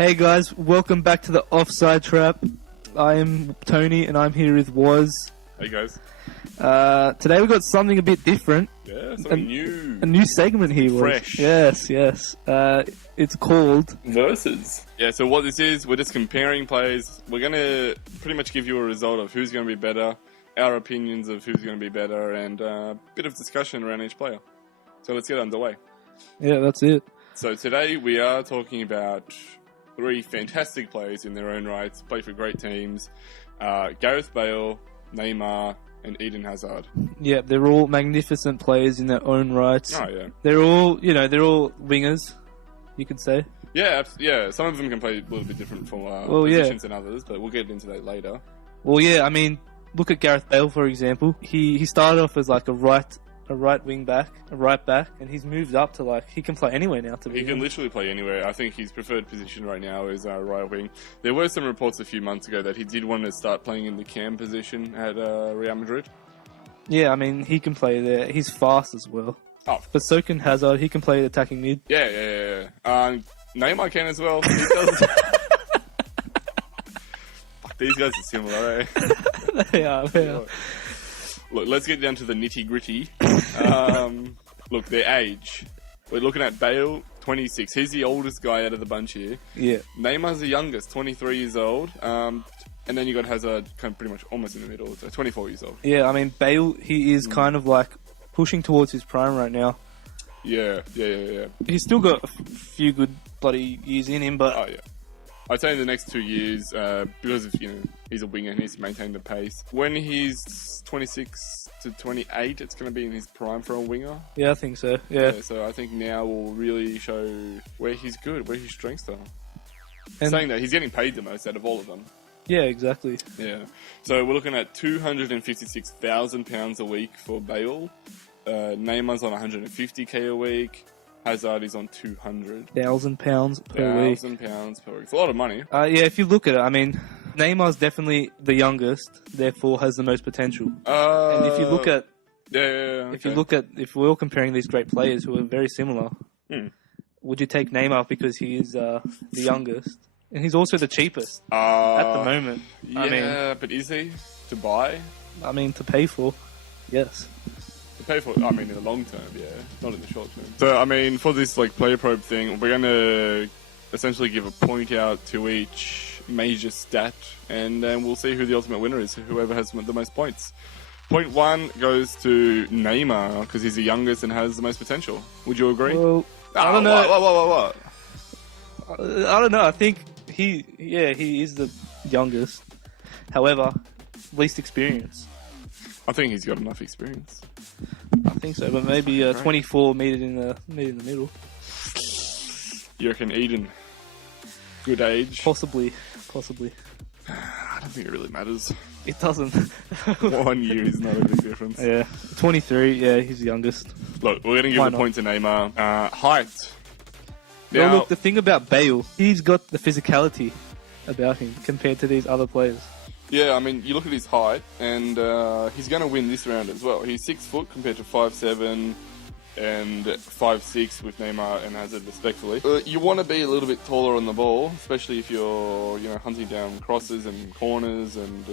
Hey guys, welcome back to the Offside Trap. I am Tony and I'm here with Woz. Hey guys. Today we've got something a bit different. Yeah, something new. A new segment here, Woz. Fresh. Yes. It's called Versus. Yeah, so what this is, we're just comparing players. We're going to pretty much give you a result of who's going to be better, our opinions of who's going to be better, and a bit of discussion around each player. So let's get underway. Yeah, that's it. So today we are talking about three fantastic players in their own rights, play for great teams. Gareth Bale, Neymar, and Eden Hazard. Yeah, they're all magnificent players in their own rights. Oh, yeah. They're all wingers, you could say. Yeah, some of them can play a little bit different from positions than others, but we'll get into that later. Well, yeah, I mean, look at Gareth Bale, for example. He started off as like a right wing back, a right back, and he's moved up to he can play anywhere now. He can literally play anywhere. I think his preferred position right now is right wing. There were some reports a few months ago that he did want to start playing in the cam position at Real Madrid. Yeah, I mean, he can play there. He's fast as well. Oh, but so can Hazard. He can play attacking mid. Yeah. Neymar can as well. He does. Fuck, these guys are similar, eh? They are. Look, let's get down to the nitty-gritty. Look, their age. We're looking at Bale, 26. He's the oldest guy out of the bunch here. Yeah. Neymar's the youngest, 23 years old. And then you got Hazard kind of pretty much almost in the middle, so 24 years old. Yeah, I mean, Bale, he is kind of pushing towards his prime right now. Yeah. He's still got a few good bloody years in him, but... Oh, yeah. I'd say in the next 2 years, because of, he's a winger, he needs to maintain the pace. When he's 26 to 28, it's going to be in his prime for a winger. Yeah, I think so. Yeah. So I think now will really show where he's good, where his strengths are. And saying that, he's getting paid the most out of all of them. Yeah, exactly. Yeah. So we're looking at £256,000 a week for Bale. Neymar's on 150k a week. Hazard is on £200,000 per week. £1,000 per week. It's a lot of money. Yeah, if you look at it, I mean, Neymar's definitely the youngest, therefore has the most potential. And if you look at, if we're all comparing these great players who are very similar, would you take Neymar because he is the youngest, and he's also the cheapest at the moment? Yeah, but is he to buy? I mean, to pay for, yes. In the long term, yeah, not in the short term. So, I mean, for this player probe thing, we're going to essentially give a point out to each major stat, and then we'll see who the ultimate winner is, whoever has the most points. Point 1 goes to Neymar, because he's the youngest and has the most potential. Would you agree? Well, I don't know. What? I don't know. I think he is the youngest. However, least experience. I think he's got enough experience. I think so, but maybe 24 meted in the middle. You reckon Eden? Good age? Possibly. I don't think it really matters. It doesn't. 1 year is not a big difference. Yeah. 23, yeah, he's the youngest. Look, we're going to give a point to Neymar. Height. Now, look, the thing about Bale, he's got the physicality about him compared to these other players. Yeah, I mean, you look at his height, and he's going to win this round as well. He's 6 foot compared to 5'7", and 5'6" with Neymar and Hazard, respectively. You want to be a little bit taller on the ball, especially if you're, hunting down crosses and corners and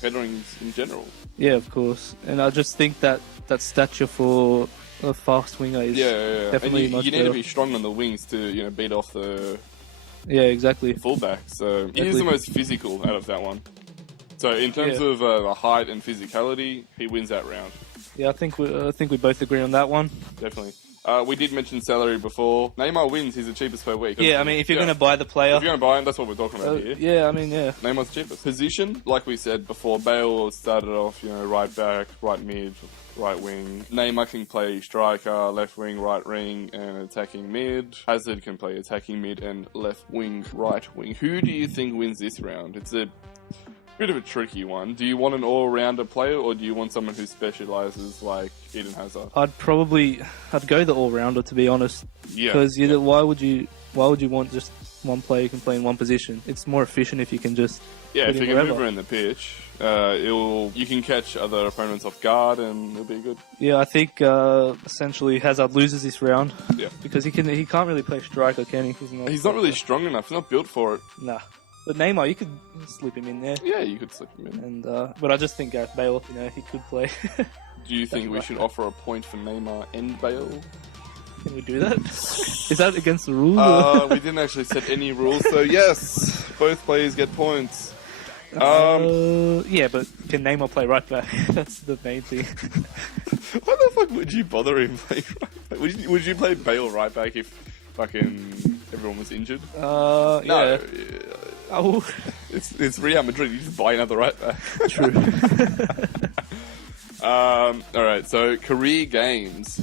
headerings in general. Yeah, of course. And I just think that stature for a fast winger is definitely and much you need better. to be strong on the wings to, beat off the... Yeah, exactly. Fullback, so he is the most physical out of that one. So in terms of the height and physicality, he wins that round. Yeah, I think we both agree on that one. Definitely. We did mention salary before. Neymar wins. He's the cheapest per week. Yeah, I mean, if you're going to buy the player... If you're going to buy him, that's what we're talking about here. Yeah, I mean, yeah. Neymar's cheapest. Position, like we said before, Bale started off, right back, right mid, right wing. Neymar can play striker, left wing, right wing, and attacking mid. Hazard can play attacking mid and left wing, right wing. Who do you think wins this round? It's a bit of a tricky one. Do you want an all-rounder player, or do you want someone who specialises like Eden Hazard? I'd go the all-rounder, to be honest. Yeah. Because why would you Why would you want just one player who can play in one position? It's more efficient if you can just if you can move around the pitch, you can catch other opponents off guard and it'll be good. Yeah, I think essentially Hazard loses this round. Yeah, because he can't really play striker, can he? He's not really strong enough. He's not built for it. Nah. But Neymar, you could slip him in there. Yeah, you could slip him in. And but I just think Gareth Bale, he could play. Do you think we should offer a point for Neymar and Bale? Can we do that? Is that against the rules? We didn't actually set any rules, so yes, both players get points. Yeah, but can Neymar play right back? That's the main thing. Why the fuck would you bother him playing right back? Would you play Bale right back if fucking everyone was injured? No. Yeah. Oh. It's Real Madrid. You just buy another right back. True. Alright, so career games.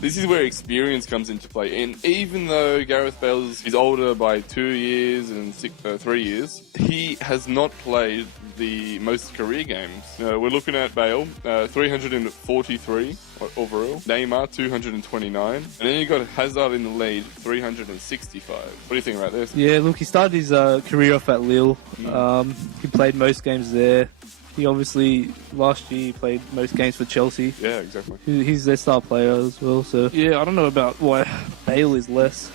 This is where experience comes into play. And even though Gareth Bale is older by 2 years and 3 years, he has not played the most career games. We're looking at Bale, 343 overall. Neymar, 229. And then you got Hazard in the lead, 365. What do you think about this? Yeah, look, he started his career off at Lille. He played most games there. He obviously, last year, he played most games for Chelsea. Yeah, exactly. He's their star player as well, so... Yeah, I don't know about why Bale is less.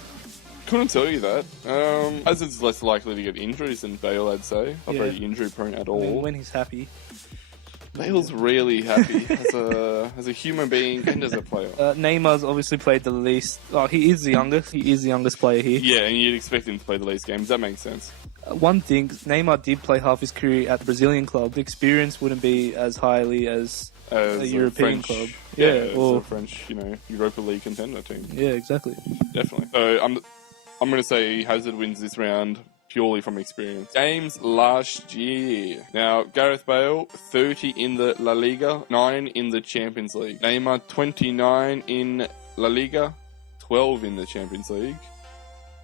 Couldn't tell you that. Hazard's less likely to get injuries than Bale, I'd say. Not very injury-prone at all. When he's happy. Bale's rarely happy as a human being and as a player. Neymar's obviously played the least... Oh, he is the youngest. He is the youngest player here. Yeah, and you'd expect him to play the least games. That makes sense. One thing, Neymar did play half his career at the Brazilian club. The experience wouldn't be as highly as a European club. Or a French, Europa League contender team. Yeah, exactly. Definitely. So I'm going to say Hazard wins this round purely from experience. Games last year. Now, Gareth Bale, 30 in the La Liga, 9 in the Champions League. Neymar, 29 in La Liga, 12 in the Champions League.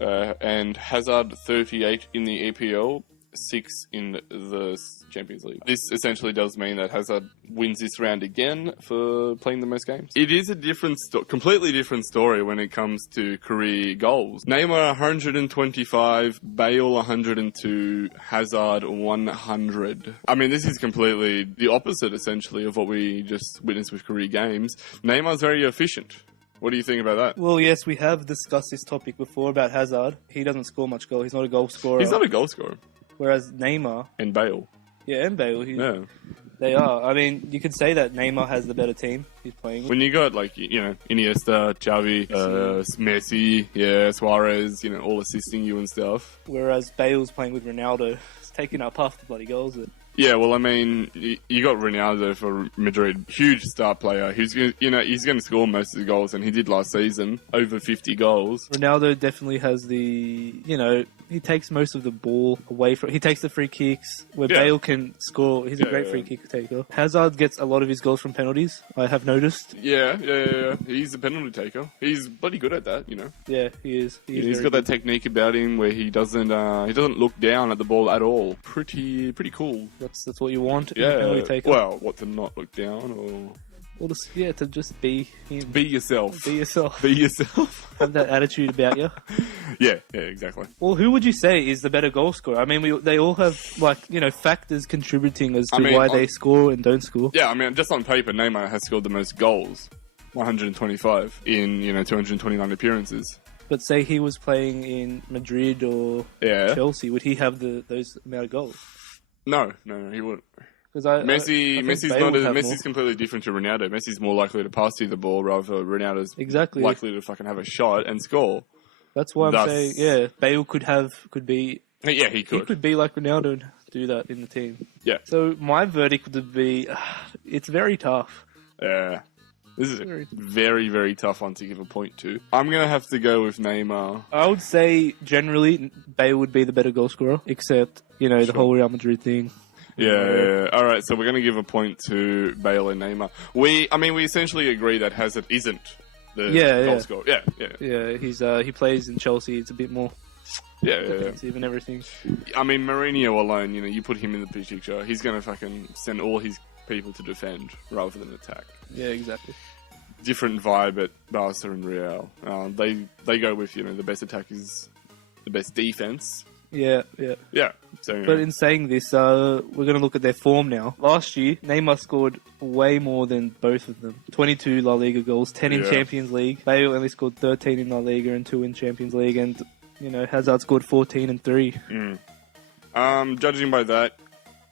And Hazard, 38 in the EPL, 6 in the Champions League. This essentially does mean that Hazard wins this round again for playing the most games. It is a completely different story when it comes to career goals. Neymar 125, Bale 102, Hazard 100. I mean, this is completely the opposite, essentially, of what we just witnessed with career games. Neymar's very efficient. What do you think about that? Well, yes, we have discussed this topic before about Hazard. He doesn't score much goal. He's not a goal scorer. He's not a goal scorer. Whereas Neymar... And Bale. Yeah, and Bale. They are. I mean, you could say that Neymar has the better team he's playing with. When you got, Iniesta, Xavi, Messi, Suarez, all assisting you and stuff. Whereas Bale's playing with Ronaldo. He's taking up half the bloody goals. Yeah, well, I mean, you got Ronaldo for Madrid, huge star player. He's going to score most of the goals, and he did last season, over 50 goals. Ronaldo definitely has the, he takes most of the ball away from. He takes the free kicks where Bale can score. He's a great free kick taker. Hazard gets a lot of his goals from penalties. I have noticed. Yeah. He's a penalty taker. He's bloody good at that. Yeah, he is. He's got that technique about him where he doesn't look down at the ball at all. Pretty cool. That's what you want. Yeah. In a penalty taker. Well, what, to not look down or? Well, to just be him. Be yourself. Be yourself. Be yourself. Have that attitude about you. Yeah, exactly. Well, who would you say is the better goal scorer? I mean, they all have, factors contributing as to why they score and don't score. Yeah, I mean, just on paper, Neymar has scored the most goals. 125 in, 229 appearances. But say he was playing in Madrid or Chelsea, would he have those amount of goals? No, he wouldn't. Messi's completely different to Ronaldo. Messi's more likely to pass you the ball rather Ronaldo's likely to fucking have a shot and score. That's why I'm saying, Bale could be... Yeah, he could. He could be like Ronaldo and do that in the team. Yeah. So my verdict would be, it's very tough. Yeah. This is a very, very tough one to give a point to. I'm going to have to go with Neymar. I would say, generally, Bale would be the better goal scorer, except, the whole Real Madrid thing. Yeah. All right, so we're going to give a point to Bale and Neymar. We essentially agree that Hazard isn't the goal scorer. Yeah, he plays in Chelsea. It's a bit more defensive and everything. I mean, Mourinho alone, you put him in the picture, he's going to fucking send all his people to defend rather than attack. Yeah, exactly. Different vibe at Barca and Real. They go with, the best attackers the best defense. Yeah. So, but in saying this, we're going to look at their form now. Last year, Neymar scored way more than both of them. 22 La Liga goals, 10 in Champions League. Bale only scored 13 in La Liga and 2 in Champions League. And, Hazard scored 14 and 3. Judging by that,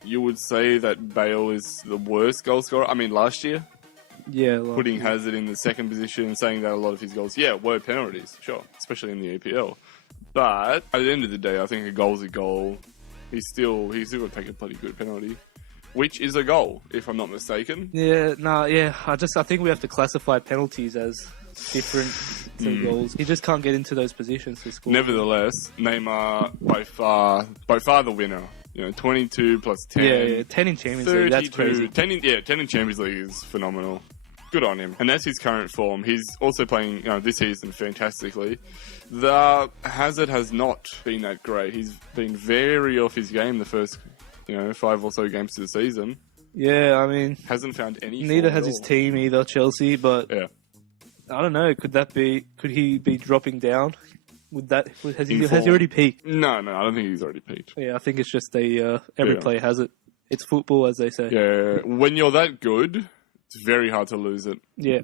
you would say that Bale is the worst goal scorer. I mean, last year. Yeah. Putting Hazard in the second position, saying that a lot of his goals, were penalties. Sure. Especially in the EPL. But at the end of the day, I think a goal's a goal. He's still got to take a bloody good penalty, which is a goal, if I'm not mistaken. I think we have to classify penalties as different to goals. He just can't get into those positions to score. Nevertheless, Neymar by far the winner. 22 plus 10. Yeah, 10 in Champions League. That's crazy. 10 in Champions League is phenomenal. Good on him. And that's his current form. He's also playing this season fantastically. The Hazard has not been that great. He's been very off his game the first 5 or so games of the season. Yeah, I mean... Hasn't found any neither has his team either, Chelsea, but... Yeah. I don't know. Could he be dropping down? Has he already peaked? No, I don't think he's already peaked. Yeah, I think it's just every player has it. It's football, as they say. Yeah, when you're that good... It's very hard to lose it. Yeah.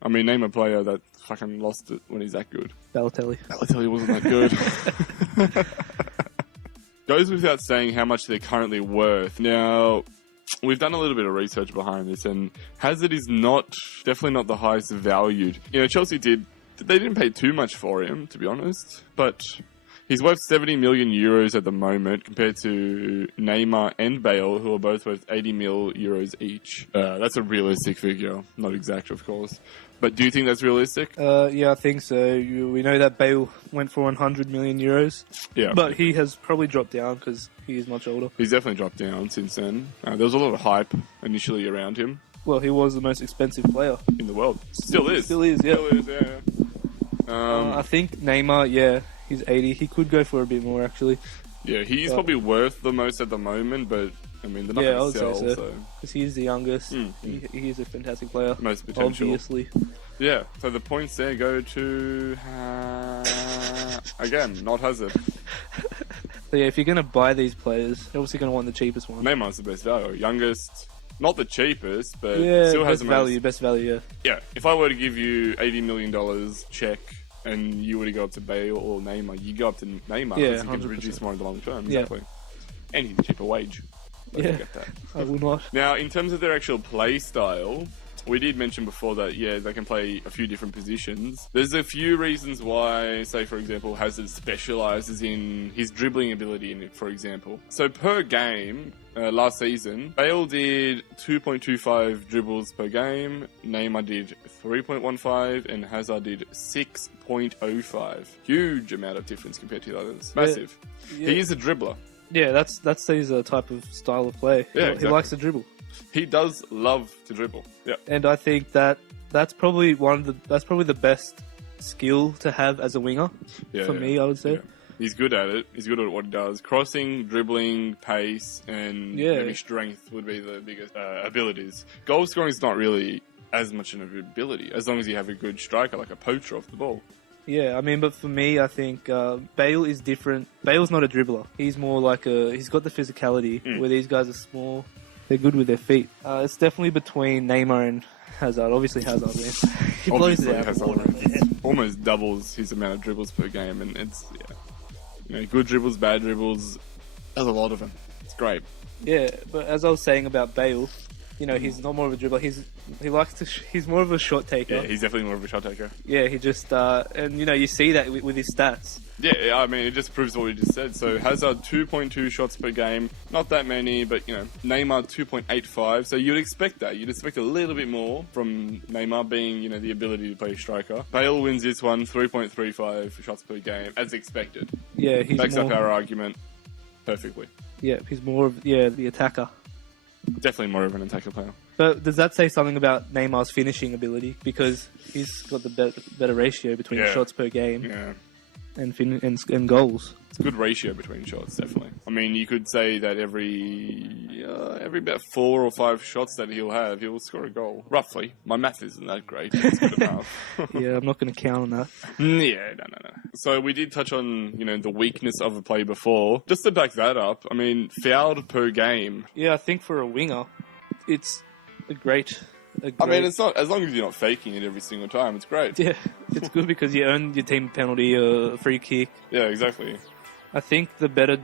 I mean, name a player that fucking lost it when he's that good. Balotelli. Balotelli wasn't that good. Goes without saying how much they're currently worth. Now, we've done a little bit of research behind this, and Hazard is definitely not the highest valued. Chelsea they didn't pay too much for him, to be honest, but... He's worth 70 million euros at the moment compared to Neymar and Bale, who are both worth 80 mil euros each. That's a realistic figure. Not exact, of course. But do you think that's realistic? Yeah, I think so. We know that Bale went for 100 million euros. Yeah. But he has probably dropped down because he is much older. He's definitely dropped down since then. There was a lot of hype initially around him. Well, he was the most expensive player in the world. Still is. Yeah. I think Neymar, he's 80. He could go for a bit more, actually. Yeah, he's probably worth the most at the moment, but, I mean, they're not going to sell, so... Because he's the youngest. He is a fantastic player. Most potential. Obviously. Yeah, so the points there go to... again, not Hazard. So, if you're going to buy these players, you're obviously going to want the cheapest one. Neymar's the best value. Youngest... Not the cheapest, but still has the best value, Yeah, if I were to give you $80 million check... And you were to go up to Bale or Neymar, you go up to Neymar because he can produce more in the long term. Exactly. And he's a cheaper wage. Don't forget that. I will not. Now, in terms of their actual play style, we did mention before that, they can play a few different positions. There's a few reasons why, say, for example, Hazard specialises in his dribbling ability, for example. So per game, last season, Bale did 2.25 dribbles per game, Neymar did 3.15, and Hazard did 6.05. Huge amount of difference compared to the others. Massive. Yeah. He is a dribbler. Yeah, that's his type of style of play. Yeah, he likes to dribble. He does love to dribble. Yeah. And I think that's probably the best skill to have as a winger. For me, I would say. Yeah. He's good at it. He's good at what he does. Crossing, dribbling, pace, and maybe strength would be the biggest abilities. Goal scoring is not really as much an ability, as long as you have a good striker, like a poacher off the ball. Yeah, I mean, but for me, I think Bale is different. Bale's not a dribbler. He's more like he's got the physicality, where these guys are small. They're good with their feet. It's definitely between Neymar and Hazard. Obviously, Hazard wins. He blows it out. Almost doubles his amount of dribbles per game, and it's good dribbles, bad dribbles. There's a lot of them. It's great. Yeah, but as I was saying about Bale, he's not more of a dribbler. He's more of a shot taker. Yeah, he's definitely more of a shot taker. Yeah, he just and you see that with his stats. Yeah, I mean, it just proves what we just said. So Hazard 2.2 shots per game, not that many, but Neymar 2.85. So you'd expect that. You'd expect a little bit more from Neymar being the ability to play striker. Bale wins this one 3.35 shots per game as expected. Yeah, he backs up our argument perfectly. Yeah, he's more of the attacker. Definitely more of an attacker player. But does that say something about Neymar's finishing ability? Because he's got the better ratio between shots per game. Yeah. and goals. It's a good ratio between shots, definitely. I mean, you could say that every about 4 or 5 shots that he'll have, he'll score a goal. Roughly. My math isn't that great. It's good enough. Yeah, I'm not going to count on that. Yeah, no. So we did touch on, the weakness of a play before. Just to back that up, I mean, fouled per game. Yeah, I think for a winger, it's a great... I mean, it's not, as long as you're not faking it every single time, it's great. Yeah, it's good because you earn your team penalty or a free kick. Yeah, exactly. I think the better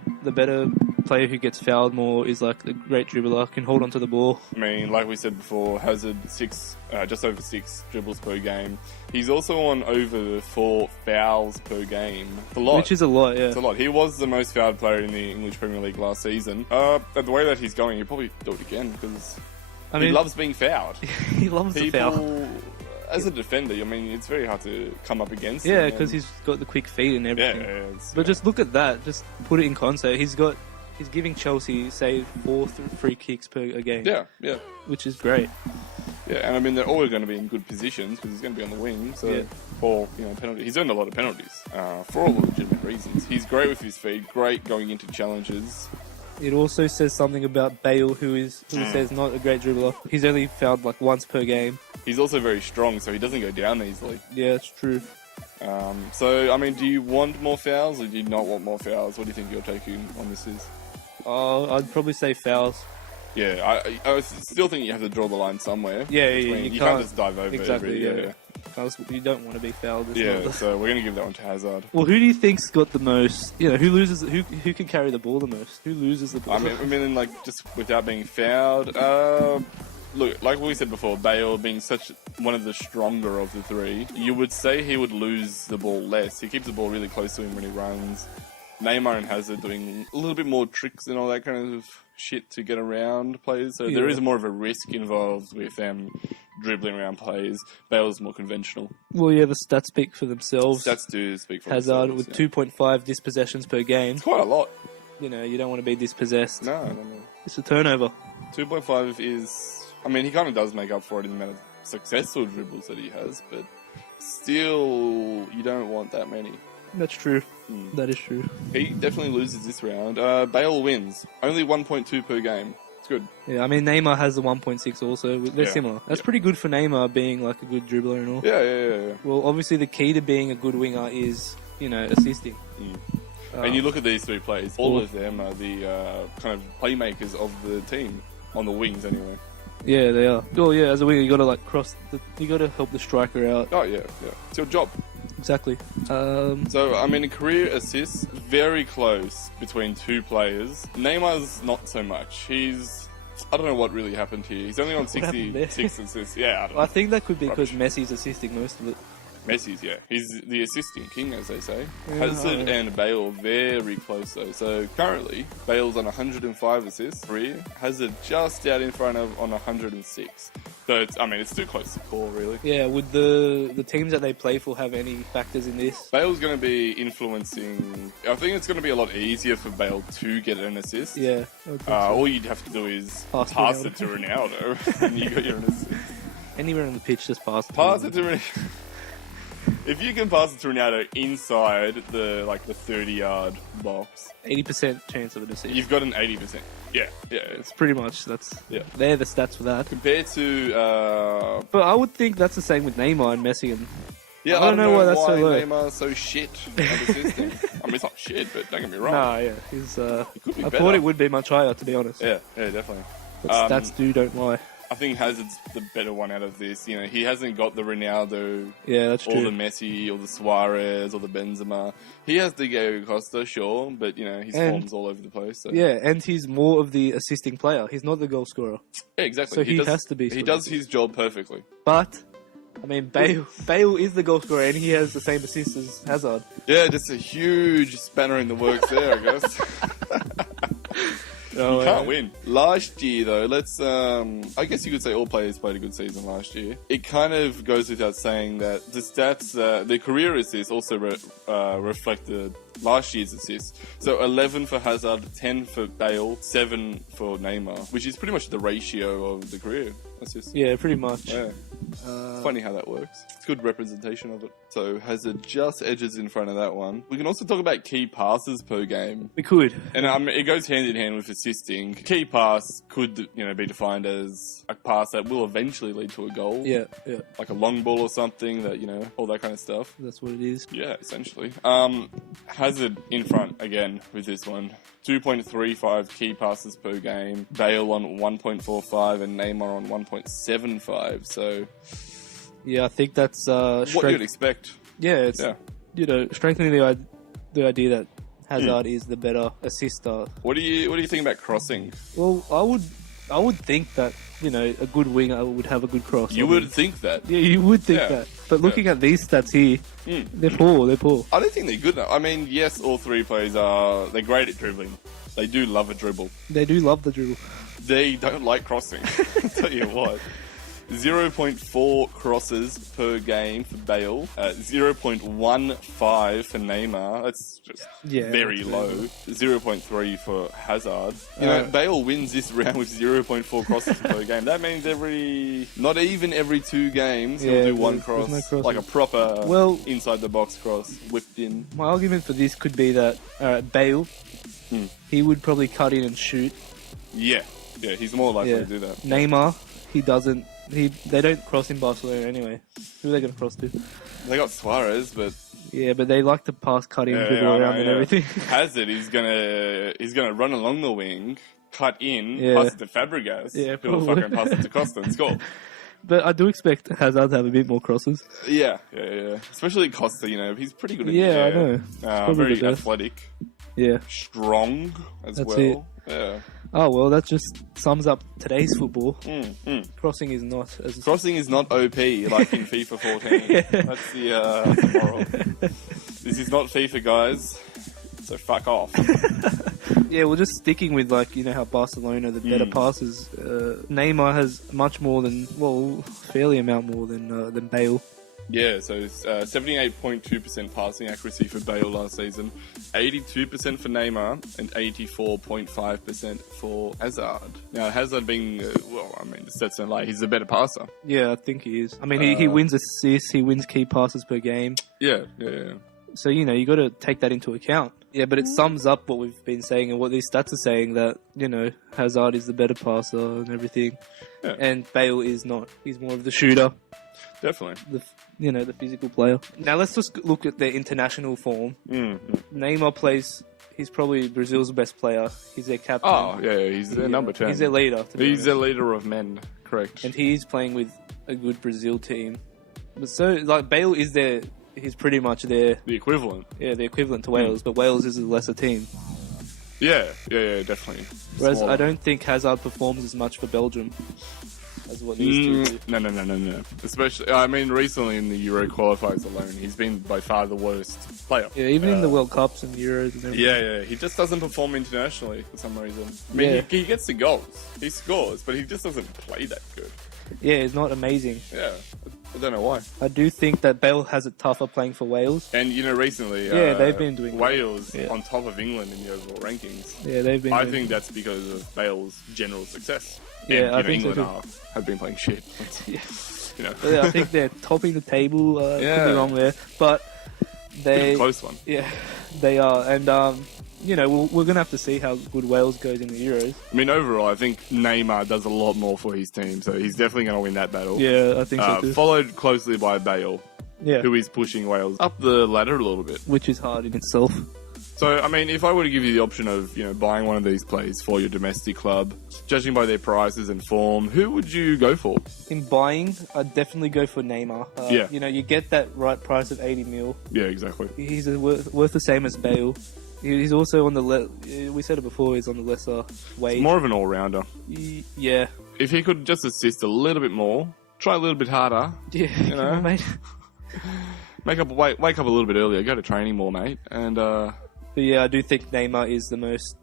player who gets fouled more is like the great dribbler, can hold onto the ball. I mean, like we said before, Hazard just over 6 dribbles per game. He's also on over 4 fouls per game. It's a lot. Which is a lot, yeah. It's a lot. He was the most fouled player in the English Premier League last season. At the way that he's going, he'll probably do it again because he loves being fouled. He loves the foul. As a defender, I mean, it's very hard to come up against him. Yeah, because he's got the quick feet and everything. Yeah, but just look at that. Just put it in context. He's giving Chelsea, say, 4 free kicks per game. Yeah. Which is great. Yeah, and I mean, they're all going to be in good positions because he's going to be on the wing. So, or, penalty. He's earned a lot of penalties for all legitimate reasons. He's great with his feet, great going into challenges. It also says something about Bale, who says not a great dribbler. He's only fouled like once per game. He's also very strong, so he doesn't go down easily. Yeah, it's true. So, I mean, do you want more fouls or do you not want more fouls? What do you think your take on this is? I'd probably say fouls. Yeah, I still think you have to draw the line somewhere. Yeah, you can't just dive over exactly, every... Yeah. You don't want to be fouled. So we're going to give that one to Hazard. Well, who do you think's got the most? Who loses? Who can carry the ball the most? Who loses the ball? I mean, like just without being fouled. Look, like we said before, Bale being one of the stronger of the 3, you would say he would lose the ball less. He keeps the ball really close to him when he runs. Neymar and Hazard doing a little bit more tricks and all that kind of shit to get around players. So there is more of a risk involved with them dribbling around players. Bale's more conventional. Well, yeah, the stats speak for themselves. Stats do speak for Hazard themselves. Hazard with 2.5 dispossessions per game. It's quite a lot. You don't want to be dispossessed. No. It's a turnover. 2.5 is... I mean, he kind of does make up for it in the amount of successful dribbles that he has, but still, you don't want that many. That's true. That is true. He definitely loses this round. Bale wins. Only 1.2 per game. It's good. Yeah, I mean, Neymar has the 1.6 also. They're similar. That's pretty good for Neymar being like a good dribbler and all. Yeah. Well, obviously the key to being a good winger is, assisting. And you look at these 3 players, all of them are the kind of playmakers of the team, on the wings anyway. Yeah, they are. Oh, yeah, as a winger, you got to you got to help the striker out. Oh, yeah. It's your job. Exactly. So, I mean, career assists, very close between 2 players. Neymar's not so much. I don't know what really happened here. He's only on 66 assists. Yeah, I don't know. I think that could be because Messi's assisting most of it. Messi's, yeah. He's the assisting king, as they say. Hazard and Bale very close, though. So currently, Bale's on 105 assists, Hazard just out in front of on 106. So it's too close to call, really. Yeah, would the teams that they play for have any factors in this? Bale's going to be influencing... I think it's going to be a lot easier for Bale to get an assist. Yeah. All you'd have to do is pass it to Ronaldo, and you got your assist. Anywhere on the pitch, just pass it. Pass it to Ronaldo. If you can pass it to Ronaldo inside the 30-yard box, 80% chance of a decision. You've got an 80%. Yeah. It's pretty much they're the stats for that. Compared to, but I would think that's the same with Neymar and Messi and. Yeah, I don't know why that's so low. Neymar's so shit at assisting. I mean, it's not shit, but don't get me wrong. Nah, yeah, I thought it would be much higher, to be honest. Yeah, definitely. But stats don't lie. I think Hazard's the better one out of this. He hasn't got the Ronaldo, that's true, or the Messi, or the Suarez, or the Benzema. He has the Diego Costa, sure, but his form's all over the place. So. Yeah, and he's more of the assisting player. He's not the goal scorer. Yeah, exactly. So he has to be. He does his job perfectly. But I mean, Bale is the goal scorer, and he has the same assists as Hazard. Yeah, just a huge spanner in the works there, I guess. You can't win. Last year, though, I guess you could say all players played a good season last year. It kind of goes without saying that the stats, the career assists also reflect the last year's assists. So 11 for Hazard, 10 for Bale, 7 for Neymar, which is pretty much the ratio of the career assists. Yeah, pretty much. Yeah. It's funny how that works. It's good representation of it. So Hazard just edges in front of that one. We can also talk about key passes per game. We could. And it goes hand in hand with assisting. Key pass could, be defined as a pass that will eventually lead to a goal. Yeah. Like a long ball or something that, all that kind of stuff. That's what it is. Yeah, essentially. Hazard in front again with this one. 2.35 key passes per game. Bale on 1.45 and Neymar on 1.75. So, yeah, I think that's what you'd expect. Yeah, it's strengthening the idea that Hazard is the better assister. What do you think about crossing? Well, I would think that a good winger would have a good cross. You would think that. Yeah, you would think that. But looking at these stats here, they're poor. They're poor. I don't think they're good. I mean, yes, all three players they're great at dribbling. They do love a dribble. They do love the dribble. They don't like crossing. I'll tell you what. 0.4 crosses per game for Bale, 0.15 for Neymar. That's just very low. 0.3 for Hazard. Bale wins this round with 0.4 crosses per game. That means not even every 2 games, he'll do one cross, like a proper inside the box cross, whipped in. My argument for this could be that Bale, he would probably cut in and shoot. Yeah, he's more likely to do that. Neymar, he doesn't. They don't cross in Barcelona anyway. Who are they going to cross to? They got Suarez, but but they like to pass, cut in, dribble around and everything. Hazard, he's gonna run along the wing, cut in, pass it to Fabregas, who'll fucking pass it to Costa and score. But I do expect Hazard to have a bit more crosses. Yeah. Especially Costa, he's pretty good at the air. I know. Very athletic. Yeah. Strong as well. It. Yeah. Oh, well, that just sums up today's football. Crossing is not OP like in FIFA 14. That's the moral. This is not FIFA, guys. So fuck off. Yeah, well, just sticking with how Barcelona, the better passes. Neymar has much more than, fairly amount more than Bale. Yeah, so 78.2% passing accuracy for Bale last season, 82% for Neymar, and 84.5% for Hazard. Now, Hazard being, the stats don't lie, he's a better passer. Yeah, I think he is. I mean, he wins assists, he wins key passes per game. Yeah. So, you got to take that into account. Yeah, but it sums up what we've been saying and what these stats are saying, that, Hazard is the better passer and everything. Yeah. And Bale is not. He's more of the shooter. Definitely. The physical player. Now let's just look at their international form. Neymar he's probably Brazil's best player. He's their captain. Oh, yeah, he's their number 10. He's their leader. He's their leader of men, correct. And he's playing with a good Brazil team. But Bale is he's pretty much the equivalent. Yeah, the equivalent to Wales, but Wales is a lesser team. Yeah, definitely. Whereas smaller. I don't think Hazard performs as much for Belgium as what these two do. No. Especially, recently in the Euro qualifiers alone, he's been by far the worst player. Yeah, even in the World Cups and Euros and everything. Yeah. He just doesn't perform internationally for some reason. He gets the goals. He scores, but he just doesn't play that good. Yeah, it's not amazing. Yeah. I don't know why. I do think that Bale has it tougher playing for Wales. And, recently... they've been doing Wales on top of England in the overall rankings. Yeah, they've been... I think that's because of Bale's general success. Yeah, and, I think England have been playing shit. I think they're topping the table. Could be wrong there. But they... close one. Yeah, they are. And, we're going to have to see how good Wales goes in the Euros. Overall, I think Neymar does a lot more for his team, so he's definitely going to win that battle. Yeah, I think so too. Followed closely by Bale, who is pushing Wales up the ladder a little bit. Which is hard in itself. So, if I were to give you the option of, buying one of these players for your domestic club, judging by their prices and form, who would you go for? In buying, I'd definitely go for Neymar. You get that right price of 80 mil. Yeah, exactly. He's worth the same as Bale. He's also on we said it before, he's on the lesser wage. He's more of an all-rounder. Yeah. If he could just assist a little bit more, try a little bit harder. Yeah, mate. Wake up a little bit earlier, go to training more, mate. And, But yeah, I do think Neymar is the most,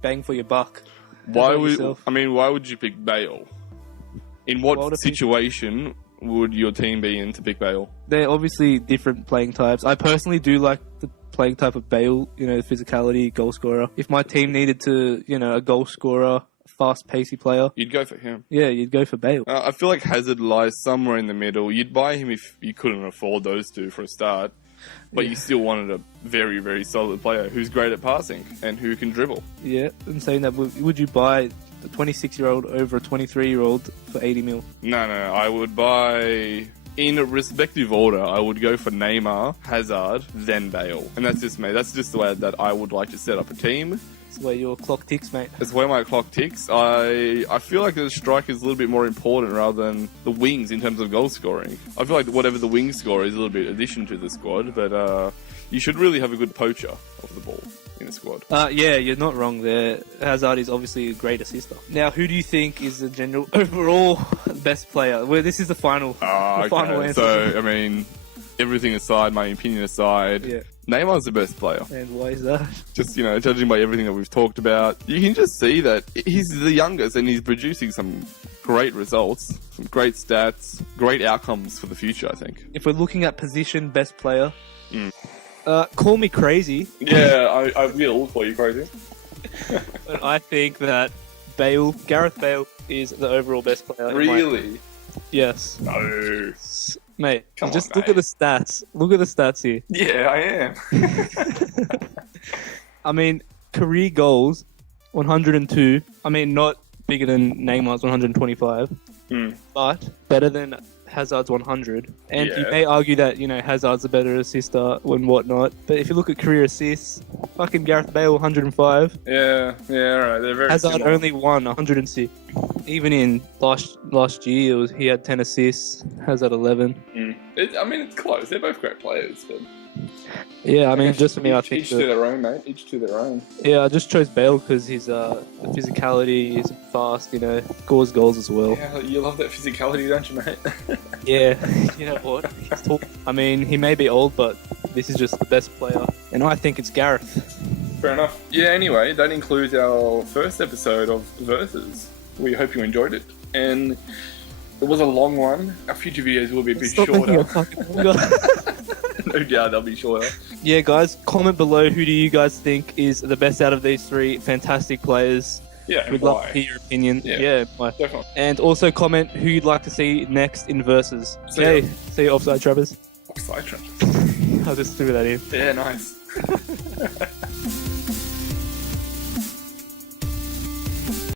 bang for your buck. Why would you pick Bale? In what situation would your team be in to pick Bale? They're obviously different playing types. I personally do like playing type of Bale, physicality, goal scorer. If my team needed to, a goal scorer, fast, pacey player, you'd go for him. Yeah, you'd go for Bale. I feel like Hazard lies somewhere in the middle. You'd buy him if you couldn't afford those two for a start, but you still wanted a very, very solid player who's great at passing and who can dribble. Yeah, and saying that, would you buy a 26-year-old over a 23-year-old for 80 mil? No, I would buy... In a respective order, I would go for Neymar, Hazard, then Bale. And that's just me. That's just the way that I would like to set up a team. That's the way your clock ticks, mate. That's the way my clock ticks. I feel like the striker is a little bit more important rather than the wings in terms of goal scoring. I feel like whatever the wing score is a little bit addition to the squad, but you should really have a good poacher of the ball in a squad. Yeah, you're not wrong there. Hazard is obviously a great assister. Now, who do you think is the general overall best player? Well, this is the final, final answer. So, I mean, everything aside, my opinion aside, Neymar's the best player. And why is that? Just, judging by everything that we've talked about, you can just see that he's the youngest and he's producing some great results, some great stats, great outcomes for the future, I think. If we're looking at position best player... call me crazy. Yeah, I will call you crazy. But I think that Gareth Bale, is the overall best player. Really? Yes. No. Mate, look at the stats. Look at the stats here. Yeah, I am. I mean, career goals, 102. I mean, not bigger than Neymar's 125, but better than Hazard's 100. And you may argue that, Hazard's a better assister and whatnot. But if you look at career assists, fucking Gareth Bale, 105. Yeah, right. They're very Hazard similar. only won 106. Even in last year, he had 10 assists. Hazard 11. It's close. They're both great players. But... Yeah, I mean, just for me, I think... Each to their own, mate. Each to their own. Yeah, I just chose Bale because he's the physicality, he's fast, scores goals as well. Yeah, you love that physicality, don't you, mate? Yeah, you know what? He's tall. I mean, he may be old, but this is just the best player. And I think it's Gareth. Fair enough. Yeah, anyway, that includes our first episode of Versus. We hope you enjoyed it. And it was a long one. Our future videos will be a bit shorter. No doubt they'll be shorter. Yeah, guys, comment below who do you guys think is the best out of these three fantastic players. Yeah, we'd love to hear your opinion. Yeah, definitely. And also comment who you'd like to see next in Versus. See you offside, Trappers. Offside, Trappers. I'll just throw that in. Yeah, nice.